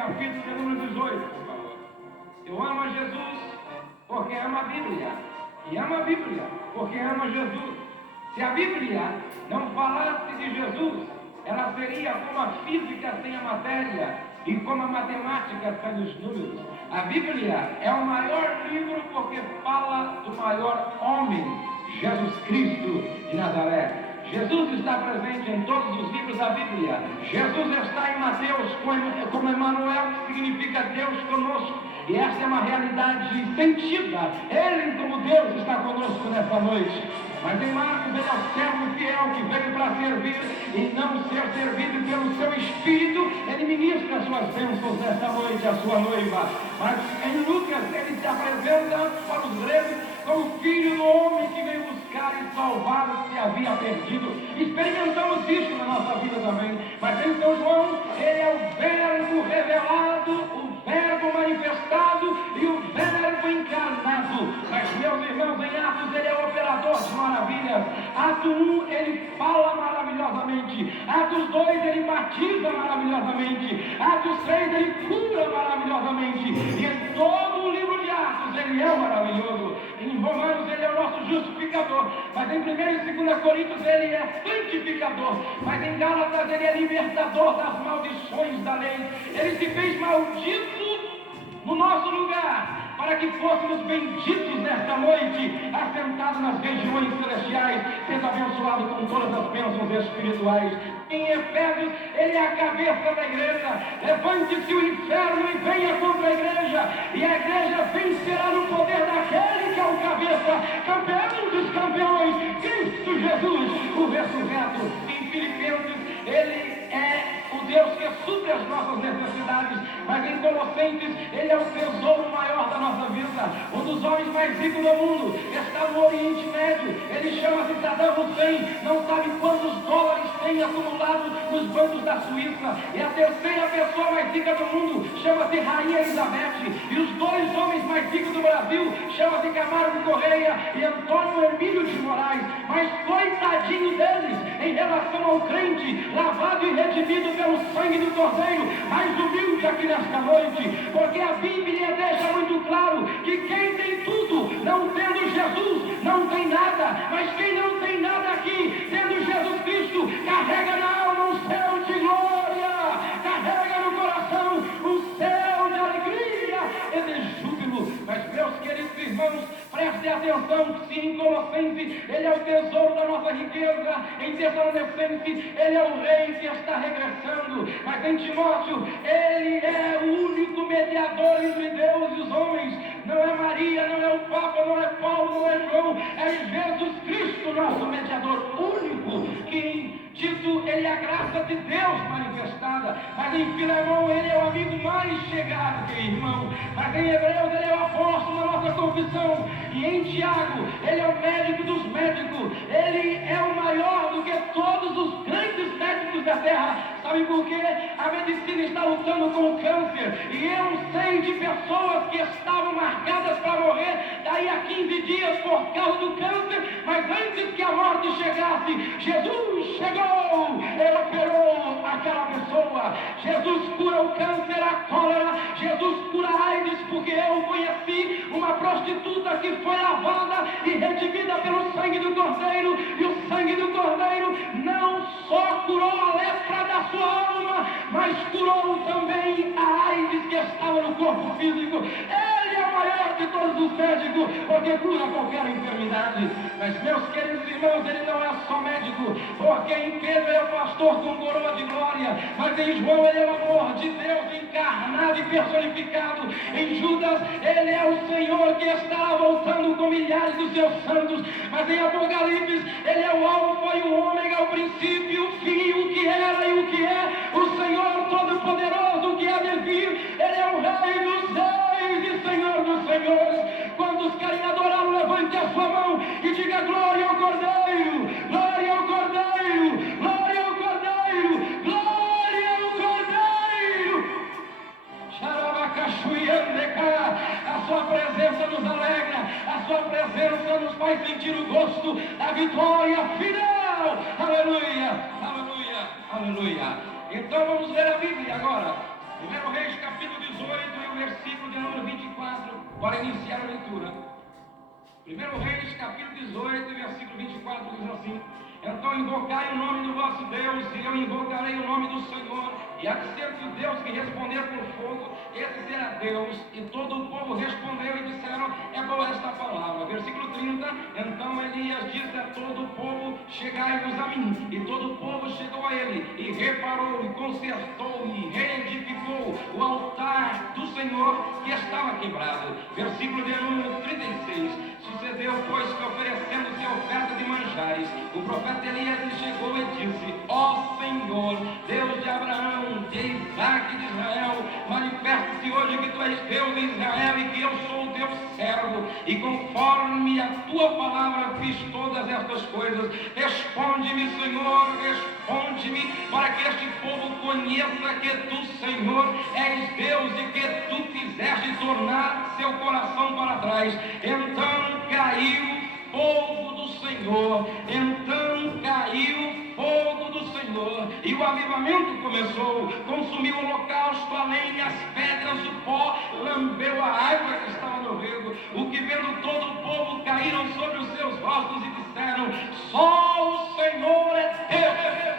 capítulo de número 18, por favor. Eu amo a Jesus porque amo a Bíblia. E amo a Bíblia porque amo a Jesus. Se a Bíblia não falasse de Jesus, ela seria como a física sem a matéria e como a matemática sem os números. A Bíblia é o maior livro porque fala do maior homem, Jesus Cristo de Nazaré. Jesus está presente em todos os livros da Bíblia. Jesus está em Mateus como Emmanuel, que significa Deus conosco. E essa é uma realidade sentida. Ele, como Deus, está conosco nesta noite. Mas em Marcos, ele é o servo fiel que veio para servir e não ser servido pelo seu Espírito. Ele ministra as suas bênçãos nesta noite, a sua noiva. Mas em Lucas, ele se apresenta para os gregos como filho do homem que veio buscar e salvar o que havia perdido. Experimentamos isso na nossa vida também. Mas em São João, ele é o verbo revelado, o verbo manifestado e o verbo encarnado. Mas, meus irmãos, em Atos ele é o operador de maravilhas. Atos 1 ele fala maravilhosamente. Atos 2 ele batiza maravilhosamente. Atos 3 ele cura maravilhosamente. E em todo o livro de Atos ele é maravilhoso. Em Romanos ele é o nosso justificador. Mas em 1 e 2 Coríntios ele é santificador. Mas em Gálatas ele é libertador das maldições da lei. Ele se fez maldito no nosso lugar, para que fôssemos benditos nesta noite, assentados nas regiões celestiais, sendo abençoados com todas as bênçãos espirituais. Em Efésios, ele é a cabeça da igreja. Levante-se o inferno e venha contra a igreja, e a igreja vencerá no poder daquele que é o cabeça, campeão dos campeões, Cristo Jesus, o ressurreto. Em Filipenses, ele é o Deus que supre as nossas necessidades. Mas em Colossenses, ele é o tesouro maior da nossa vida. Um dos homens mais ricos do mundo está no Oriente Médio. Ele chama-se Saddam Hussein. Não sabe quantos dólares tem acumulado nos bancos da Suíça. E a terceira pessoa mais rica do mundo chama-se Rainha Elizabeth. E os dois homens mais ricos do Brasil chama-se Camargo Correia e Antônio Emílio de Moraes. Mas coitadinho deles em relação ao crente, lavado e redimido pelo sangue do Cordeiro, mais humilde aqui nesta noite, porque a Bíblia deixa muito claro que quem tem tudo, não tendo Jesus, não tem nada. Mas quem não tem nada aqui, tendo Jesus Cristo, carrega na alma um céu de glória, carrega no coração um céu de alegria e de júbilo. Mas, meus queridos irmãos, prestem atenção que se em Colossenses ele é o tesouro da nossa riqueza, em Tessalonicenses ele é o rei que está regressando, mas em Timóteo ele é o único mediador entre Deus e os homens. Não é Maria, não é o Papa, não é Paulo, não é João, é Jesus Cristo, nosso mediador único, que em Tito ele é a graça de Deus manifestada. Mas em Filemão ele é o amigo mais chegado que irmão. Mas em Hebreus ele é o apóstolo da nossa confissão. E em Tiago ele é o médico dos médicos. Ele é o maior do que todos os grandes médicos da terra. Sabe por quê? A medicina está lutando com o câncer. E eu sei de pessoas que estavam marcadas para morrer daí a 15 dias por causa do câncer. Mas antes que a morte chegasse, Jesus chegou. Ele operou aquela pessoa. Jesus cura o câncer, a cólera. Jesus cura a AIDS, porque eu conheci uma prostituta que foi lavada e redimida pelo sangue do Cordeiro. E o sangue do Cordeiro não só curou a lepra da sua alma, mas curou também a AIDS que estava no corpo físico. Ele é o maior de todos os médicos, porque cura qualquer enfermidade. Mas, meus queridos irmãos, ele não é só médico, porque em Pedro ele é o pastor com coroa de glória, mas em João ele é o amor de Deus encarnado e personificado. Em Judas ele é o Senhor que estará voltando com milhares dos seus santos. Mas em Apocalipse ele é o alfa e o ômega, o princípio, o fim, o que era e o que é, o Senhor Todo-Poderoso, o que há de vir. Ele é o Rei dos reis e Senhor dos senhores. Quantos querem adorá-lo, levante a sua mão e diga glória ao Cordeiro, glória ao Cordeiro, glória ao Cordeiro, glória ao Cordeiro. Xarabacaxuiandeca, a sua presença nos alegra, a sua presença nos faz sentir o gosto da vitória final. Aleluia, aleluia, aleluia. Então vamos ler a Bíblia agora. 1 Reis, capítulo 18, e o versículo de número 24, para iniciar a leitura. 1 Reis, capítulo 18, versículo 24, diz assim: então invocai o nome do vosso Deus, e eu invocarei o nome do Senhor, e há de ser que o Deus que responder por fogo, esse será Deus. E todo o povo respondeu e disseram: é boa esta palavra. Versículo 30, então Elias disse a todo o povo: chegai-vos a mim. E todo o povo chegou a ele, e reparou, e consertou, e reedificou o altar do Senhor que estava quebrado. Versículo de número 36, sucedeu, pois, que oferecendo-se a oferta de manjares, o profeta Elias lhe chegou e disse: ó Senhor, Deus de Abraão, de Isaac e de Israel, manifesta-se hoje que tu és Deus de Israel e que eu sou o teu servo, e conforme a tua palavra fiz todas estas coisas. Responde-me, Senhor, responde-me, para que este povo conheça que tu, Senhor, és Deus e que tu fizeste tornar seu coração para trás. Então caiu fogo do Senhor, então caiu fogo do Senhor, e o avivamento começou, consumiu o holocausto, a lenha, as pedras, o pó, lambeu a água que estava no rego, o que vendo todo o povo caíram sobre os seus rostos e disseram: só o Senhor é Deus.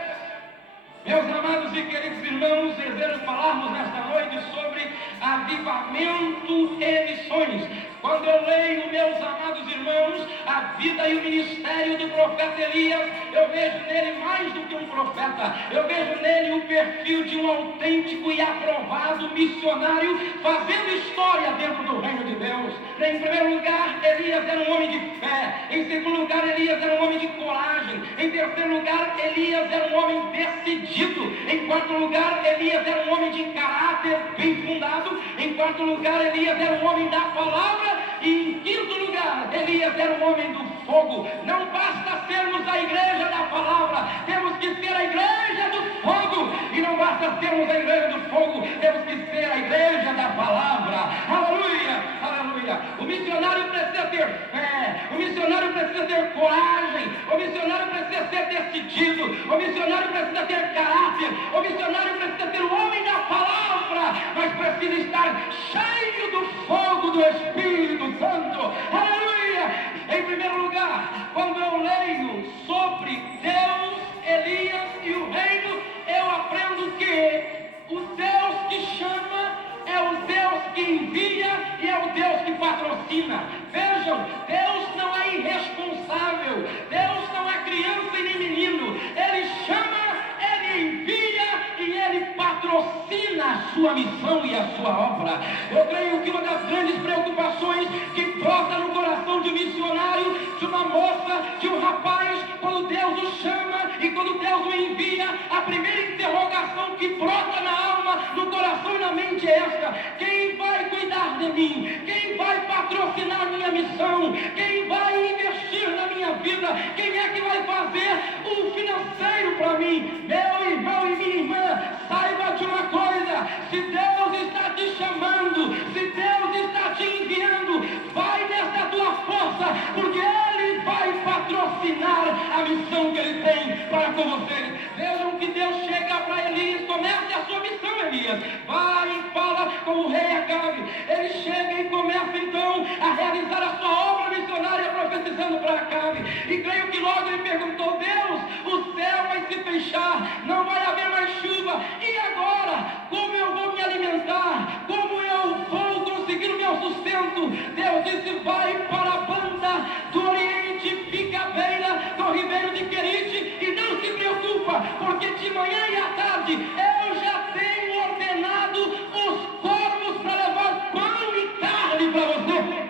Meus amados e queridos irmãos, desejo falarmos nesta noite sobre avivamento e missões. Quando eu leio, meus amados irmãos, a vida e o ministério do profeta Elias, eu vejo nele mais do que um profeta, eu vejo nele o perfil de um autêntico e aprovado missionário, fazendo história dentro do reino de Deus. Em primeiro lugar, Elias era um homem de fé. Em segundo lugar, Elias era um homem de coragem. Em terceiro lugar, Elias era um homem decidido. Em quarto lugar, Elias era um homem de caráter bem fundado. Em quarto lugar, Elias era um homem da palavra. E em quinto lugar, Elias era um homem do fogo. Não basta sermos a igreja da palavra, temos que ser a igreja do fogo. E não basta sermos a igreja do fogo, temos que ser a igreja da palavra. Aleluia, aleluia. O missionário precisa ter fé, o missionário precisa ter coragem, o missionário precisa ser decidido, o missionário precisa ter caráter, o missionário precisa ser o homem da palavra, mas precisa estar cheio do fogo do Espírito Santo. Aleluia. Em primeiro lugar, quando eu leio sobre Deus, Elias e o reino, eu aprendo que o Deus que chama é o Deus que envia e é o Deus que patrocina. Vejam, Deus não é irresponsável, Deus não é criança e nem menino. Ele chama, Ele envia e Ele patrocina a sua missão e a sua obra. Eu creio que uma das grandes preocupações que brota no coração de um missionário, de uma moça, de um rapaz, quando Deus o chama e quando Deus o envia, a primeira interrogação que brota na alma, no coração e na mente é esta: quem vai cuidar de mim? Quem vai patrocinar a minha missão? Quem vai investir na minha vida? Quem é que vai fazer o financeiro para mim? Meu irmão e minha irmã, saiba de uma coisa: se Deus está te chamando, se Deus está te enviando, vai nessa tua força, porque Ele vai patrocinar a missão que Ele tem para com você. Vejam que Deus chega para Elias: comece a sua missão, Elias. Vai e fala com o rei Acabe. Ele chega e começa então a realizar a sua obra missionária, profetizando para Acabe. E creio que logo ele perguntou: Deus, o céu vai se fechar, não vai haver mais chuva, e agora? Como eu vou me alimentar? Como eu vou conseguir o meu sustento? Deus disse: vai para a banda do Oriente, fica à beira do ribeiro de Querite, e não se preocupa, porque de manhã e à tarde eu já tenho ordenado os corvos para levar pão e carne para você.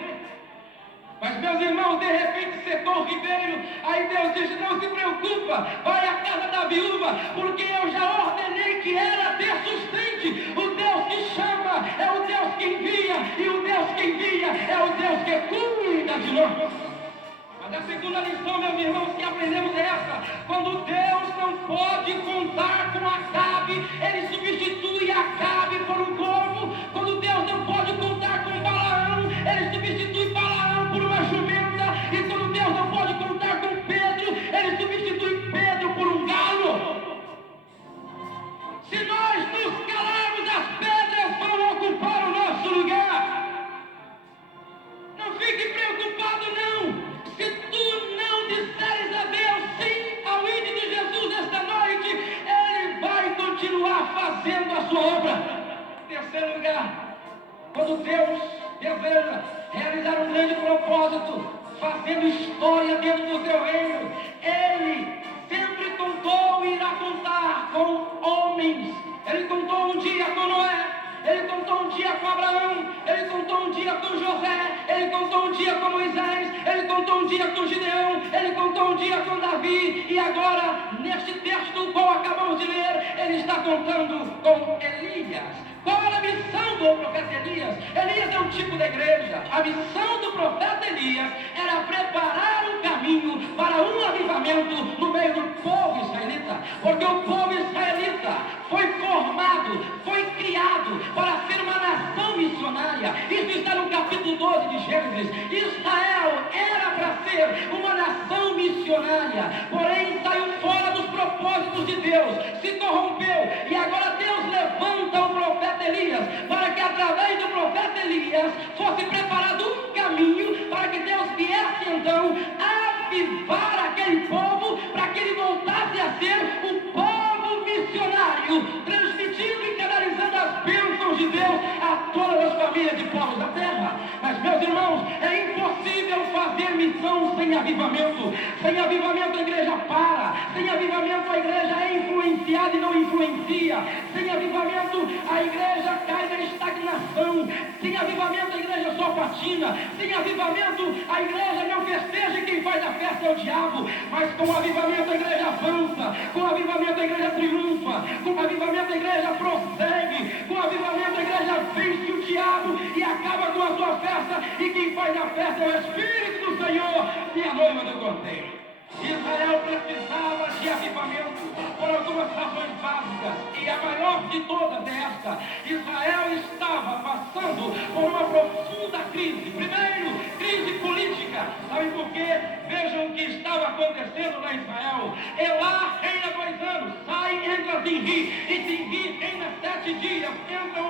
Mas, meus irmãos, de repente secou o ribeiro. Aí Deus disse: não se preocupa, vai à casa da viúva, porque eu já ordenei que ela dê sustente. O Deus que chama é o Deus que envia, e o Deus que envia é o Deus que cuida de nós. Mas a segunda lição, meus irmãos, que aprendemos é essa: quando Deus não pode contar com Acabe, Ele substitui Acabe por um corvo. Quando Deus não pode contar com Balaão, Ele substitui Balaão por uma jumenta. E quando Deus não pode contar com Pedro, Ele substitui Pedro por um galo. Se nós nos calarmos, as pedras fazendo a sua obra. Terceiro lugar, quando Deus deseja realizar um grande propósito, fazendo história dentro do seu reino, Ele sempre contou e irá contar com homens. Ele contou um dia com Noé, Ele contou um dia com Abraão, Ele contou um dia com José, Ele contou um dia com Moisés, Ele contou um dia com Gideão, Ele contou um dia com Davi, e agora, neste texto qual acabamos de ler, Ele está contando com Elias. Qual era a missão do profeta Elias? Elias é um tipo da igreja. A missão do profeta Elias era preparar o caminho para um avivamento no meio do povo israelita, porque o povo israelita foi formado, foi criado para ser uma nação missionária. Isso está no capítulo 12 de Gênesis. Israel era para ser uma nação missionária, porém saiu fora dos propósitos de Deus, se corrompeu, e agora Deus levanta o profeta Elias, para que através do profeta Elias fosse preparado um caminho para que Deus viesse então avivar aquele povo, para que ele voltasse a ser um povo missionário, transmitindo e canalizando as bênçãos de Deus a todas as famílias de povos da terra. Mas, meus irmãos, é impossível fazer missão sem avivamento. Sem avivamento a igreja para, sem avivamento a igreja é influenciada e não influencia, sem avivamento a igreja cai na estagnação, sem avivamento a igreja só patina, sem avivamento a igreja não festeja e quem faz a festa é o diabo. Mas com o avivamento a igreja avança, com o avivamento a igreja triunfa, com o avivamento a igreja prossegue, com o avivamento a igreja vence o diabo e acaba com a sua festa, e quem faz a festa é o Espírito do Senhor e a noiva do Cordeiro. Israel precisava de avivamento por algumas razões básicas, e a maior de todas é esta: Israel estava passando por uma profunda crise. Primeiro, crise política. Sabe por quê? Vejam o que estava acontecendo lá em Israel. Elá reina 2 anos, sai, entra Zinri, e Zinri reina 7 dias, entra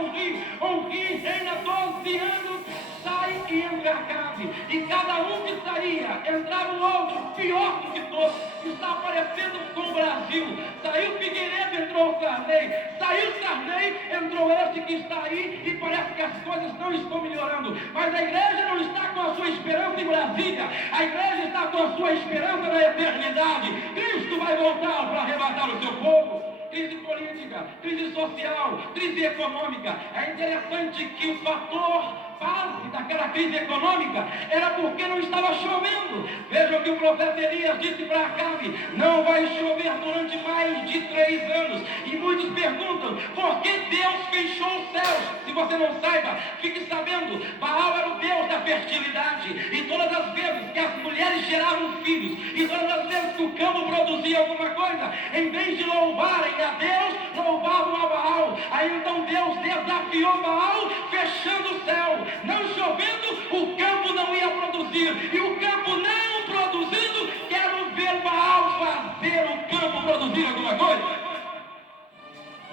Onri reina 12 anos, sai e entra Acabe, e cada um que saía, entrava o outro, pior do que todos. Está aparecendo com o Brasil. Saiu Figueiredo, entrou o Sarney, saiu Sarney, entrou este que está aí, e parece que as coisas não estão melhorando. Mas a igreja não está com a sua esperança em Brasília, a igreja está com a sua esperança na eternidade. Cristo vai voltar para arrebatar o seu povo. Crise política, crise social, crise econômica. É interessante que o fator base daquela crise econômica era porque não estava chovendo. Vejam o que o profeta Elias disse para Acabe: não vai chover durante mais de 3 anos. E muitos perguntam, por que Deus fechou os céus? Se você não saiba, fique sabendo, Baal era o Deus da fertilidade, e todas as vezes que as mulheres geravam filhos, e todas as vezes que o campo produzia alguma coisa, em vez de louvarem a Deus, louvavam a Baal. Aí então Deus desafiou Baal, fechando o céu. Não chovendo, o campo não ia produzir, e o campo não produzindo, quero ver Baal fazer o campo produzir alguma coisa.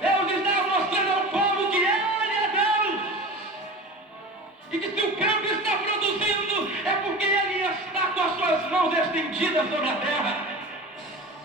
Deus está mostrando ao povo que Ele é Deus, e que se o campo está produzindo, é porque Ele está com as suas mãos estendidas sobre a terra.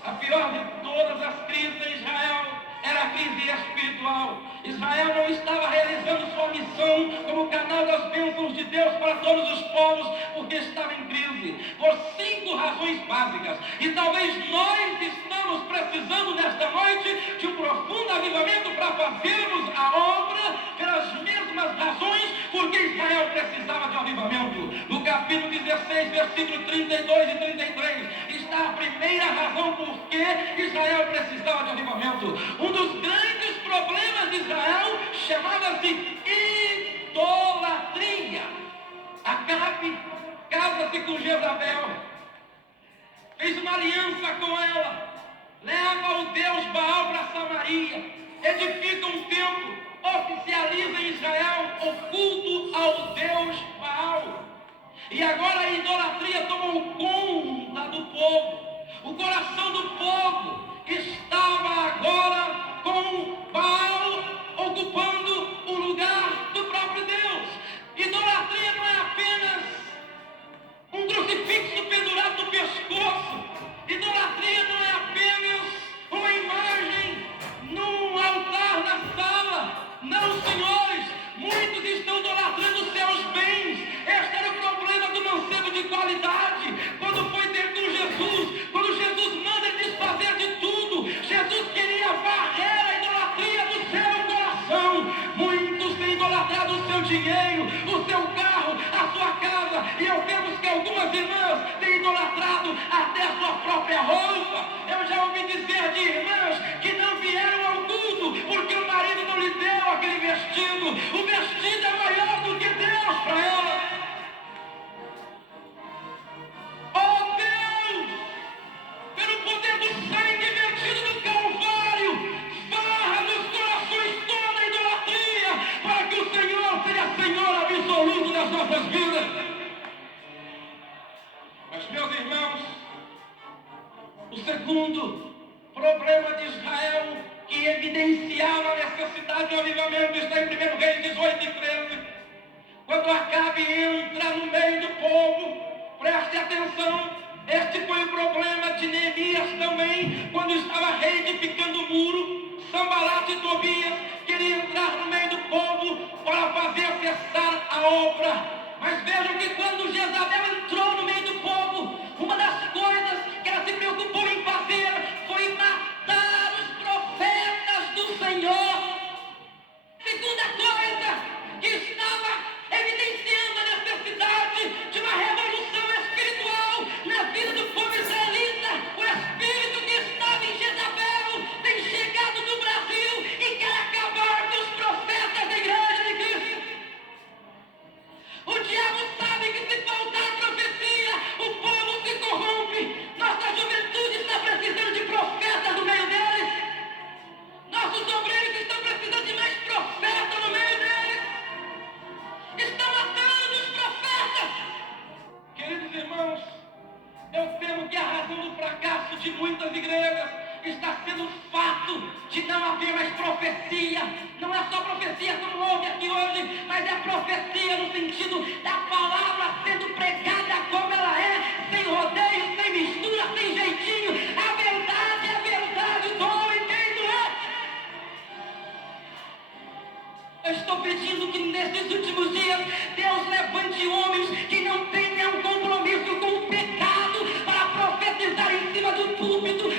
A pior de todas as crises em Israel era a crise espiritual. Israel não estava realizando sua missão como canal das bênçãos de Deus para todos os povos, porque estava em crise, por 5 razões básicas. E talvez nós estamos precisando nesta noite de um profundo avivamento para fazermos a obra pelas mesmas razões porque Israel precisava de um avivamento. No capítulo 16, versículo 32 e 33, está a primeira razão por que Israel precisava de avivamento. Um dos grandes problemas de Israel chamava-se idolatria. Acabe casa-se com Jezabel, fez uma aliança com ela, leva o Deus Baal para Samaria, edifica um templo, oficializa em Israel o culto ao Deus Baal. E agora a idolatria tomou conta do povo. O coração do povo estava agora com Baal ocupando o lugar do próprio Deus. Idolatria não é apenas um crucifixo pendurado no pescoço. Idolatria não é apenas uma imagem num altar na sala dinheiro, o seu carro, a sua casa. E eu temos que algumas irmãs têm idolatrado até a sua própria roupa. Eu já ouvi dizer de irmãs que não vieram ao culto porque o marido não lhe deu aquele vestido. O vestido é maior do que Deus para ela. Oh Deus, pelo poder do sangue vertido no Calvário, barra nos corações toda a idolatria, para que o Senhor seja Senhor absoluto das nossas vidas. Mas, meus irmãos, o segundo problema de Israel que evidenciava a necessidade de um avivamento está em 1 Reis 18 e 13. Quando Acabe entra no meio do povo, preste atenção, este foi o problema de Neemias também, quando estava reedificando o muro. Sanbalat e Tobias queriam entrar no meio do povo para fazer cessar a obra. Mas vejam que quando Jezabel entrou no meio do povo, uma das coisas que ela se preocupou em fazer foi matar os profetas do Senhor. Segunda coisa que estava evidenciando a necessidade de uma revolução espiritual na vida do povo israelita, o espírito que estava em Jezabel tem chegado no Brasil e quer acabar com os profetas da igreja de Cristo. O diabo sabe que se faltar profecia, o povo se corrompe. Nossa juventude está precisando de profetas no meio deles. Nossos obreiros estão precisando de mais profetas no meio deles. Estão matando os profetas. Queridos irmãos, eu temo que a razão do fracasso de muitas igrejas está sendo o fato de não haver mais profecia. Não é só profecia como houve aqui hoje, mas é profecia no sentido da palavra sendo pregada como ela é, sem rodeio, sem mistura, sem jeitinho. A verdade é verdade, doe quem doer. Eu estou pedindo que nesses últimos dias Deus levante homens que não tenham compromisso com o pecado para profetizar em cima do púlpito,